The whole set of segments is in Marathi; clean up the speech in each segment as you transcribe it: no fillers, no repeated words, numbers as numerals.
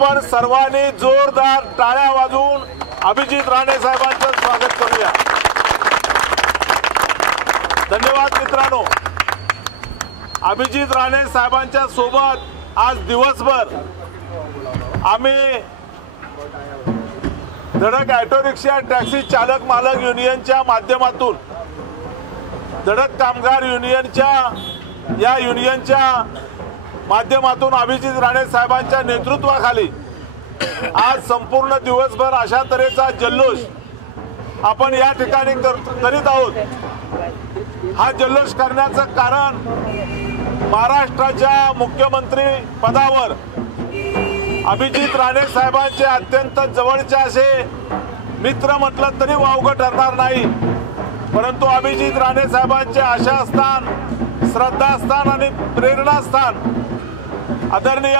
आपण सर्वांनी जोरदार टाळ्या वाजवून अभिजित राणे साहेबांचं स्वागत करूया। धन्यवाद मित्रांनो। अभिजित राणे साहेबांच्या सोबत आज दिवसभर आम्ही धडक ऑटो रिक्षा टॅक्सी चालक मालक युनियनच्या माध्यमातून धडक कामगार युनियनच्या या युनियनच्या माध्यमातून अभिजित राणे साहेबांच्या नेतृत्वाखाली आज संपूर्ण दिवसभर अशा तऱ्हेचा जल्लोष आपण या ठिकाणी करीत आहोत। हा जल्लोष करण्याचं कारण महाराष्ट्राच्या मुख्यमंत्री पदावर अभिजित राणे साहेबांचे अत्यंत जवळचे असे मित्र म्हटलं तरी वावगं ठरणार नाही, परंतु अभिजित राणे साहेबांचे आशास्थान, श्रद्धास्थान आणि प्रेरणास्थान आदरणीय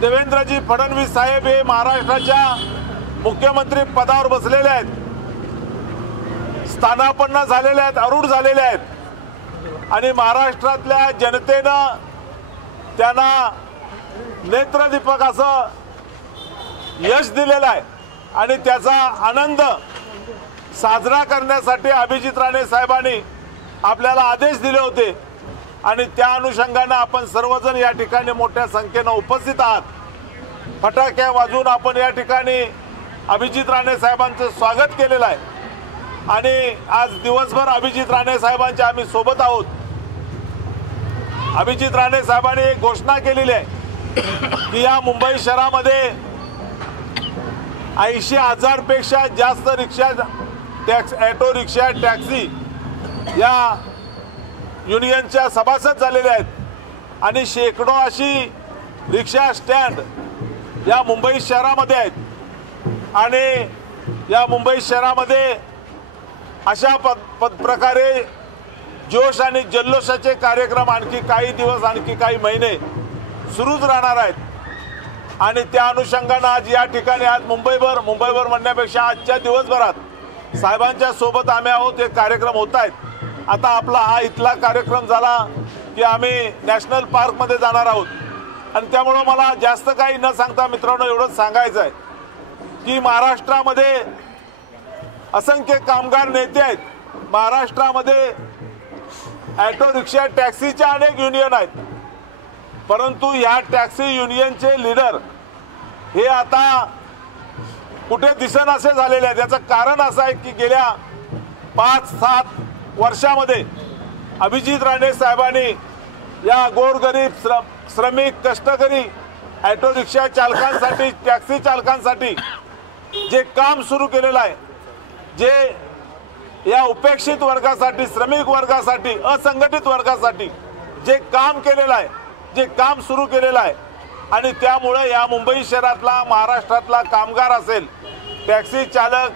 देवेंद्रजी फडणवीस साहेब हे महाराष्ट्राच्या मुख्यमंत्री पदावर बसलेले आहेत, स्थानापन्न झालेले आहेत, आरूढ झालेले आहेत आणि महाराष्ट्रातल्या जनतेनं त्यांना नेत्रदीपक असं यश दिलेलं आहे आणि त्याचा आनंद साजरा करण्यासाठी अभिजित राणे साहेबांनी आपल्याला आदेश दिले होते आणि त्या अनुषंगाने आपण सर्वजण या ठिकाणी मोठ्या संख्येने उपस्थित आहात। फटाक्या वाजवून आपण या ठिकाणी अभिजित राणे साहेबांचं स्वागत केलेलं आहे आणि आज दिवसभर अभिजित राणे साहेबांच्या आम्ही सोबत आहोत। अभिजित राणे साहेबांनी एक घोषणा केलेली आहे की या मुंबई शहरामध्ये 80,000 पेक्षा जास्त रिक्षा ऑटो रिक्षा टॅक्सी या युनियनच्या सभासद झालेले आहेत आणि शेकडो अशी रिक्षा स्टँड या मुंबई शहरामध्ये आहेत आणि या मुंबई शहरामध्ये अशा प्रकारे जोश आणि जल्लोषाचे कार्यक्रम आणखी काही दिवस, आणखी काही महिने सुरूच राहणार आहेत आणि त्या अनुषंगाने आज या ठिकाणी आज मुंबईभर म्हणण्यापेक्षा आजच्या दिवसभरात साहेबांच्या सोबत आम्ही आहोत। हे कार्यक्रम होत आहेत। आता आपला हा इथला कार्यक्रम झाला की आम्ही नॅशनल पार्कमध्ये जाणार आहोत आणि त्यामुळे मला जास्त काही न सांगता मित्रांनो एवढंच सांगायचं आहे की महाराष्ट्रामध्ये असंख्य कामगार नेते आहेत। महाराष्ट्रामध्ये ऑटो रिक्षा टॅक्सीच्या अनेक युनियन आहेत, परंतु या टॅक्सी युनियनचे लीडर हे आता कुठे दिसेनासे झालेले आहेत। याचं कारण असं आहे की गेल्या 5-7 वर्षामध्ये अभिजित राणे साहेबांनी या गोरगरीब श्रमिक कष्टकरी ऑटो रिक्षा चालकांसाठी, टॅक्सी चालकांसाठी जे काम सुरू केलेलं आहे, जे या उपेक्षित वर्गासाठी, श्रमिक वर्गासाठी, असंघटित वर्गासाठी जे काम केलेलं आहे, जे काम सुरू केलेलं आहे आणि त्यामुळे या मुंबई शहरातला, महाराष्ट्रातला कामगार असेल, टॅक्सी चालक,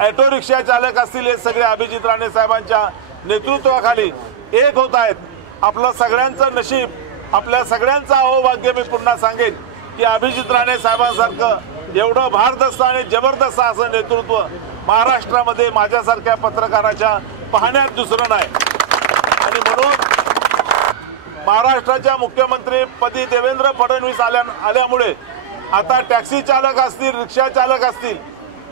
ऑटो रिक्षा चालक असतील, हे सगळे अभिजित राणे साहेबांच्या नेतृत्वाखाली एक होत आहेत। आपलं सगळ्यांचं नशीब, आपल्या सगळ्यांचं अहोभाग्य मी पुन्हा सांगेन की अभिजित राणे साहेबांसारखं एवढं भारदस्त आणि जबरदस्त असं नेतृत्व महाराष्ट्रामध्ये माझ्यासारख्या पत्रकाराच्या पाहण्यात दुसरं नाही आणि म्हणून महाराष्ट्राच्या मुख्यमंत्री पदी देवेंद्र फडणवीस आल्यामुळे आता टॅक्सी चालक असतील, रिक्षा चालक असतील,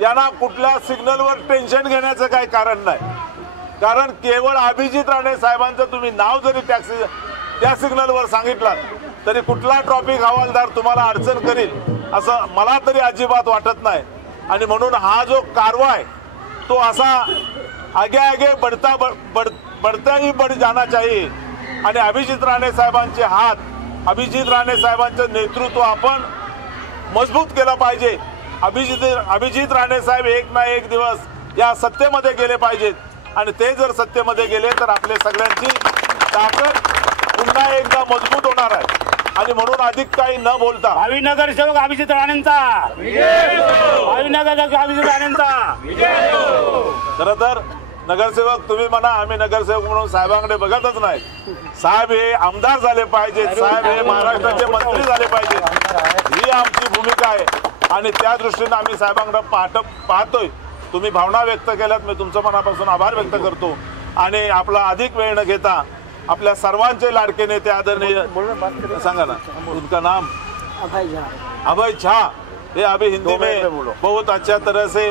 यांना कुठल्या सिग्नलवर टेन्शन घेण्याचं काही कारण नाही, कारण केवळ अभिजित राणे साहेबांचं तुम्ही नाव जरी त्या सिग्नलवर सांगितलं तरी कुठला ट्रॅफिक हवालदार तुम्हाला अडचण करील असं मला तरी अजिबात वाटत नाही आणि म्हणून हा जो कारवा आहे तो असा आगे आगे बढ़ता ही बढ़ जाना चाहिए आणि अभिजित राणे साहेबांचे हात, अभिजित राणे साहेबांचं नेतृत्व आपण मजबूत केलं पाहिजे। अभिजित राणे साहेब एक ना एक दिवस या सत्तेमध्ये गेले पाहिजेत आणि ते जर सत्तेमध्ये गेले तर आपले सगळ्यांची ताकद पुन्हा एकदा मजबूत होणार आहे आणि म्हणून अधिक काही न बोलता भावी नगरसेवक अभिजित राणेंचा, भावी नगरसेवक अभिजित राणेंचा। खरं तर नगरसेवक तुम्ही म्हणा, आम्ही नगरसेवक म्हणून साहेबांकडे बघतच नाही। साहेब हे आमदार झाले पाहिजेत, साहेब हे महाराष्ट्राचे मंत्री झाले पाहिजेत, ही आमची भूमिका आहे आणि त्या दृष्टीने आम्ही साहेबांकडे पाहतोय। तुम्ही भावना व्यक्त केल्यात, मी तुमचं मनापासून आभार व्यक्त करतो आणि आपला अधिक वेळ न घेता आपल्या सर्वांचे लाडके नेते आदरणीय सांगा ना उनका नाम अभय झा। अभय झा, ये अभी हिंदी में बहुत अच्छा तरह से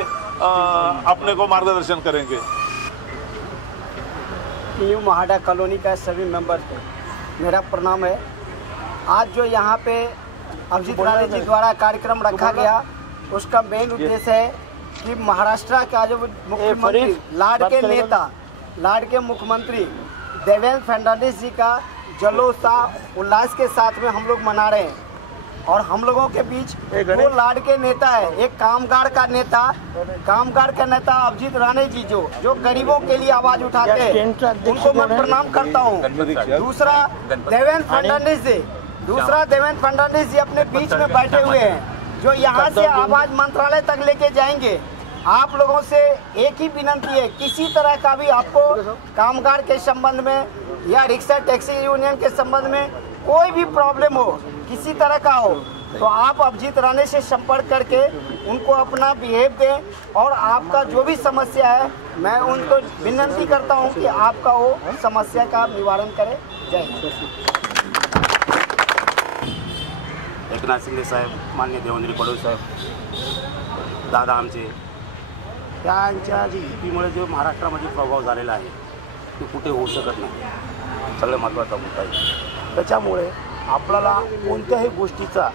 अपने को मार्गदर्शन करेंगे। न्यू महाडा कॉलोनी का सभी मेंबर को मेरा प्रणाम है। आज जो यहाँ पे अभिजीत राणे जी द्वारा कार्यक्रम रखा गया, उसका मेन उद्देश्य है कि महाराष्ट्र का जो मुख्यमंत्री लाड के मुख्यमंत्री देवेंद्र फडणवीस जी का जलोत्सव उल्लास के साथ में हम लोग मना रहे हैं। और हम लोगों के बीच दो लाड के नेता है, एक कामगार का नेता अभिजीत राणे जी जो गरीबों के लिए आवाज उठाते हैं, उनको मैं प्रणाम करता हूँ। दूसरा देवेंद्र फडणवीस जी अपने बीच में बैठे हुए हैं, जो यहाँ से आवाज मंत्रालय तक लेके जाएंगे। आप लोगों से एक ही विनती है, किसी तरह का भी आपको कामगार के संबंध में या रिक्शा टैक्सी यूनियन के संबंध में कोई भी प्रॉब्लम हो, किसी तरह का हो, तो आप अभिजीत राणे से संपर्क करके उनको अपना बिहेव दें और आपका जो भी समस्या है, मैं उनको विनती करता हूं कि आपका वो समस्या का निवारण करें। जय हिंद। एकनाथ शिंदे साहेब, माननीय देवेंद्र फडणवीस साहेब, दादा आमचे, त्यांच्या जी युतीमुळे जो महाराष्ट्रामध्ये प्रभाव झालेला आहे तो कुठे होऊ शकत नाही, सगळ्यात महत्त्वाचा मुद्दा आहे। त्याच्यामुळे आपल्याला कोणत्याही गोष्टीचा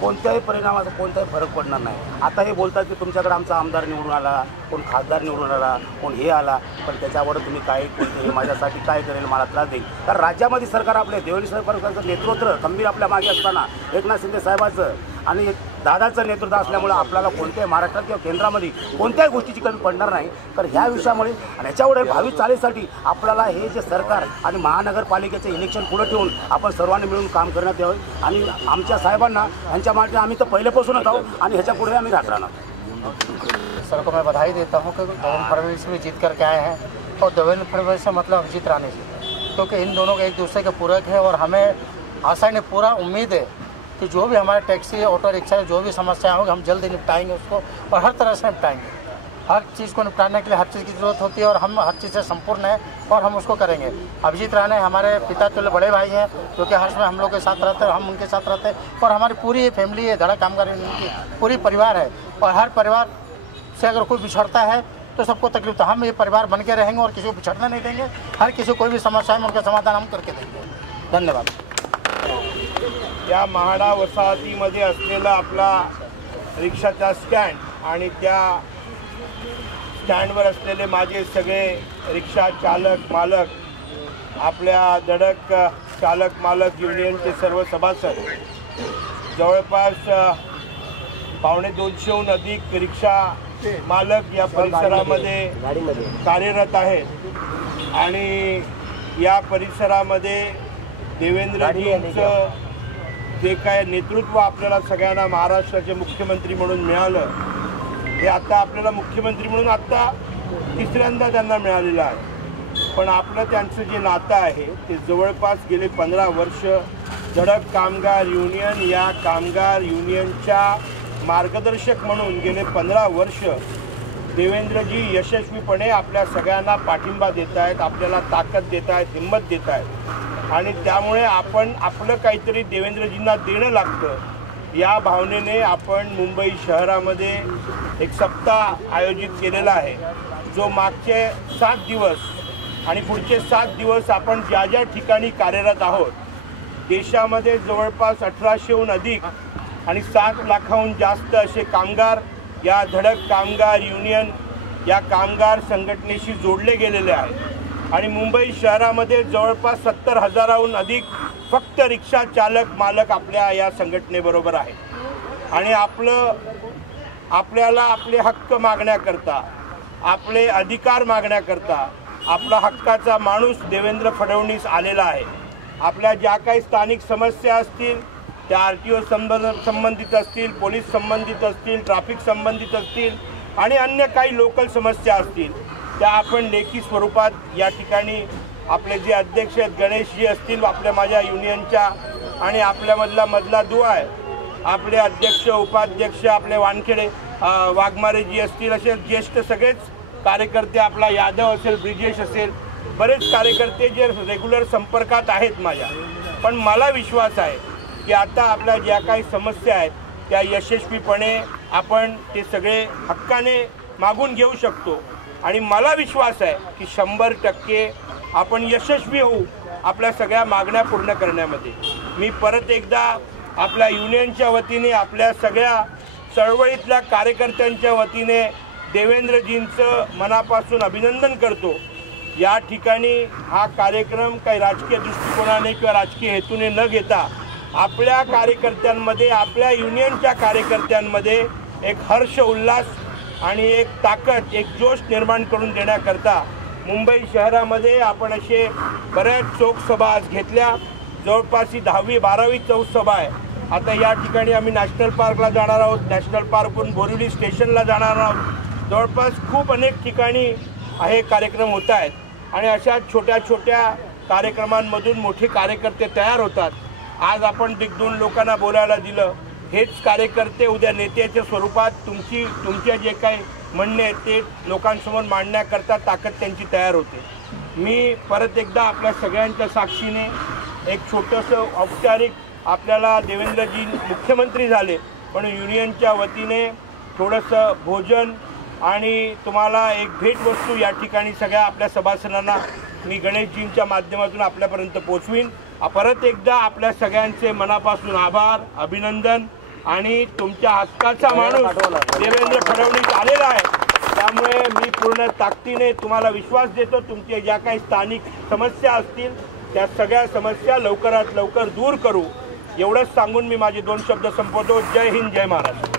कोणत्याही परिणामाचा कोणताही फरक पडणार नाही। आता हे बोलतात की तुमच्याकडे आमचा आमदार निवडून आला, कोण खासदार निवडून आला, कोण हे आला, पण त्याच्यावर तुम्ही काय कोणते माझ्यासाठी काय करेल, मला त्रास देईल। तर राज्यामध्ये सरकार आपले देवेंद्र सरकारचं नेतृत्व खंबीर आपल्या मागे असताना एकनाथ शिंदे साहेबांचं आणि दादाचं नेतृत्व असल्यामुळे आपल्याला कोणत्याही महाराष्ट्रात किंवा केंद्रामध्ये कोणत्याही गोष्टीची कमी पडणार नाही। तर ह्या विषयामुळे आणि याच्यामुळे भावी चालीसाठी आपल्याला हे जे सरकार आणि महानगरपालिकेचे इलेक्शन पुढे ठेवून आपण सर्वांनी मिळून काम करण्यात यावे आणि आमच्या साहेबांना यांच्या मागे आम्ही तर पहिल्यापासूनच आहोत आणि ह्याच्या पुढे आम्ही राहत राहणार। सर को मैं बधाई देता हूँ कि देवेंद्र फडणवीस भी जीत करके आए हैं और देवेंद्र फडणवीस से मतलब अभिजीत राणे जी, क्योंकि इन दोनों के एक दूसरे के पूरक हैं और हमें आशा नहीं पूरा उम्मीद है कि जो भी हमारे टैक्सी ऑटो रिक्शा जो भी समस्याएं होंगी हम जल्दी निपटाएंगे उसको और हर तरह से निपटाएंगे। हर चीज़ को निपटाने के लिए हर चीज़ की ज़रूरत होती है और हम हर चीज़ से संपूर्ण हैं और हम उसको करेंगे। अभिजीत राणे हमारे पिता तुल्य बड़े भाई हैं, जो कि हर समय हम लोग के साथ रहते हैं, हम उनके साथ रहते हैं और हमारी पूरी फैमिली है, धड़ा कामगार यूनियन की पूरी परिवार है और हर परिवार से अगर कोई बिछड़ता है तो सबको तकलीफ, तो हम ये परिवार बन के रहेंगे और किसी को बिछड़ने नहीं देंगे। हर किसी को कोई भी समस्या है उनका समाधान हम करके देंगे। धन्यवाद। या महाडा वसाहतीमध्ये असलेला आपला रिक्षाचा स्टँड आणि त्या स्टँडवर असलेले माझे सगळे रिक्षा चालक मालक, आपल्या धडक चालक मालक युनियनचे सर्व सभासद, जवळपास 250हून अधिक रिक्षा मालक या परिसरामध्ये कार्यरत आहेत आणि या परिसरामध्ये देवेंद्रजींचं जे काय नेतृत्व आपल्याला सगळ्यांना महाराष्ट्राचे मुख्यमंत्री म्हणून मिळालं, हे आता आपल्याला मुख्यमंत्री म्हणून आत्ता तिसऱ्यांदा त्यांना मिळालेलं आहे। पण आपलं त्यांचं जे नातं आहे ते जवळपास गेले 15 वर्ष धडक कामगार युनियन या कामगार युनियनच्या मार्गदर्शक म्हणून गेले 15 वर्ष देवेंद्रजी यशस्वीपणे आपल्या सगळ्यांना पाठिंबा देत आहेत, आपल्याला ताकद देत आहेत, हिंमत देत आहेत आणि त्यामुळे आपण आपलं काहीतरी देवेंद्रजींना देणं लागतं या भावनेने आपण मुंबई शहरामध्ये एक सप्ताह आयोजित केलेला आहे, जो मागचे 7 दिवस आणि पुढचे 7 दिवस आपण ज्या ज्या ठिकाणी कार्यरत आहोत, देशामध्ये जवळपास 1800हून अधिक आणि 7 लाखाहून जास्त असे कामगार या धडक कामगार युनियन या कामगार संघटनेशी जोडले गेलेले आहेत आणि मुंबई शहरामध्ये जवळपास 70,000हून अधिक फक्त रिक्षा चालक मालक आपल्या या संघटनेबरोबर आहेत आणि आपल्याला आपले हक्क मागण्याकरता, आपले अधिकार मागण्याकरता आपला हक्काचा माणूस देवेंद्र फडणवीस आलेला आहे। आपल्या ज्या काही स्थानिक समस्या असतील त्या RTO संबंधित असतील, पोलीस संबंधित असतील, ट्रॅफिक संबंधित असतील आणि अन्य काही लोकल समस्या असतील त्या आपण लेखी स्वरूपात या ठिकाणी आपले जे अध्यक्ष आहेत गणेशजी असतील आपल्या माझ्या युनियनच्या आणि आपल्यामधला दुवा आहे, आपले अध्यक्ष उपाध्यक्ष आपले वानखेडे वाघमारेजी असतील, असे ज्येष्ठ सगळेच कार्यकर्ते, आपला यादव असेल, ब्रिजेश असेल, बरेच कार्यकर्ते जे रेग्युलर संपर्कात आहेत माझ्या। पण मला विश्वास आहे की आता आपल्या ज्या काही समस्या आहेत त्या यशस्वीपणे आपण ते सगळे हक्काने मागून घेऊ शकतो आणि मला विश्वास आहे की 100% आपण यशस्वी होऊ आपल्या सगळ्या मागण्या पूर्ण करण्यामध्ये। मी परत एकदा आपल्या युनियनच्या वतीने आपल्या सगळ्या चळवळीतल्या कार्यकर्त्यांच्या वतीने देवेंद्रजींचं मनापासून अभिनंदन करतो। या ठिकाणी हा कार्यक्रम काही राजकीय दृष्टिकोनाने किंवा राजकीय हेतूने न घेता आपल्या कार्यकर्त्यांमध्ये आपल्या युनियनच्या कार्यकर्त्यांमध्ये एक हर्ष उल्हास आणि एक ताकद एक जोश निर्माण करून देण्याकरता मुंबई शहरामध्ये आपण असे बऱ्याच चौकसभा आज घेतल्या। जवळपास ही 10वी 12वी चौकसभा आहे। आता या ठिकाणी आम्ही नॅशनल पार्कला जाणार आहोत, नॅशनल पार्कवरून बोरिवली स्टेशनला जाणार आहोत। जवळपास खूप अनेक ठिकाणी हे कार्यक्रम होत आहेत आणि अशा छोट्या छोट्या कार्यक्रमांमधून मोठे कार्यकर्ते तयार होतात। आज आपण 1-2 लोकांना बोलायला दिलं, हेच कार्यकर्ते उद्या नेत्याच्या स्वरूपात तुमचे जे काही म्हणणे आहेत ते लोकांसमोर मांडण्याकरता ताकद त्यांची तयार होते। मी परत एकदा आपल्या सगळ्यांच्या साक्षीने एक छोटंसं औपचारिक आपल्याला देवेंद्रजी मुख्यमंत्री झाले पण युनियनच्या वतीने थोडंसं भोजन आणि तुम्हाला एक भेटवस्तू या ठिकाणी सगळ्या आपल्या सभासदांना मी गणेशजींच्या माध्यमातून आपल्यापर्यंत पोचवीन। परत एकदा आपल्या सगळ्यांचे मनापासून आभार अभिनंदन आणि तुमच्या हक्काचा माणूस देवेंद्र फडणवीस आलेला आहे त्यामुळे मी पूर्ण ताकदीने तुम्हाला विश्वास देतो तुमच्या ज्या काही स्थानिक समस्या असतील त्या सगळ्या समस्या लवकरात लवकर दूर करू एवढंच सांगून मी माझे 2 शब्द संपवतो। जय हिंद जय महाराष्ट्र।